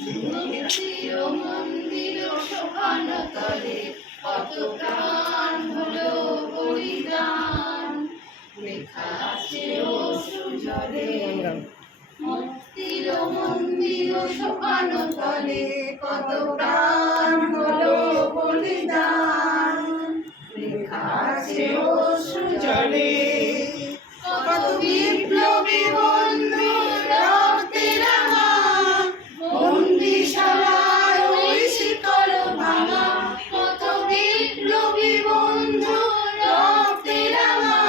মূর্তির মন্দির শোভানো তলে কত প্রাণ হলো বলিদান, লেখা আছে অশ্রু জলে। মূর্তির মন্দির শোভানো তলে কত প্রাণ হলো বলিদান, লেখা আছে অশ্রু জলে। কত বিপ্লবী বন্ধু রক্তে রাঙা, বন্দিশালার ওই শিকল ভাঙা। কত বিপ্লবী বন্ধু রক্তে রাঙা,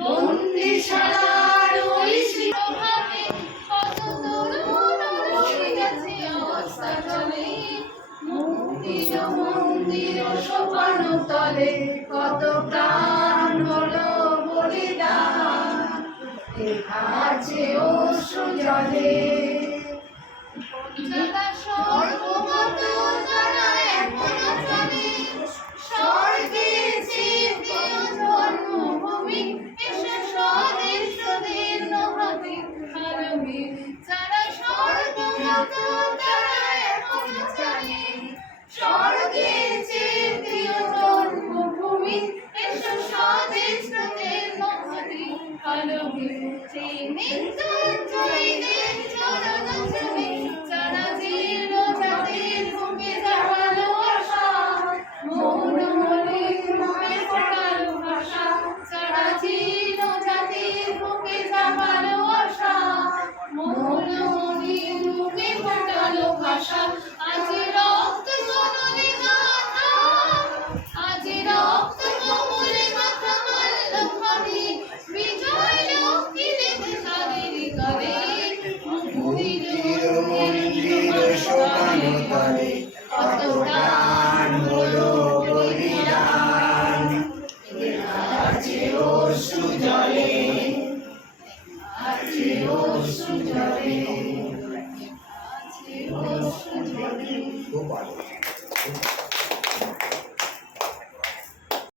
বন্দিশালার ওই শিকল ভাঙে। কত তরুণ রয়ে গেছে অবস্থা চলে, মুক্তির মন্দির শোভানো তলে কত প্রাণ হলো বলিদান, লেখা আছে অশ্রু জলে। স্বর্গগত যারা এখনো চলে, স্বর্গে চিরদিন জন্মভূমি, এসে স্বদেশদের নহাতে আলমে। যারা স্বর্গগত তারা এখনো চলে, স্বর্গে চিরদিন জন্মভূমি, এসে স্বদেশদের নহাতে আলমে। সেই মৃত্যুঞ্জয়ীদের চরণ চুমে, যারা জীর্ণ জাতির বুকে জাগালো আশা, মৌন মলিন মুখে ফোটালো ভাষা। যারা জীর্ণ জাতির বুকে জাগালো আশা, মৌন মলিন মুখে ফোটালো ভাষা। আজ রক্ত কমলে গাথা, আজ রক্ত কমলে গাথা মাল্য খানি, বিজয় লক্ষ্মী লেখে তাদের গলে। মুক্তির মন্দির শোভানো তলে কত প্রাণ হলো বলিদান, লেখা আছে অশ্রু জলে, আছে অশ্রু জলে, আছে অশ্রু জলে।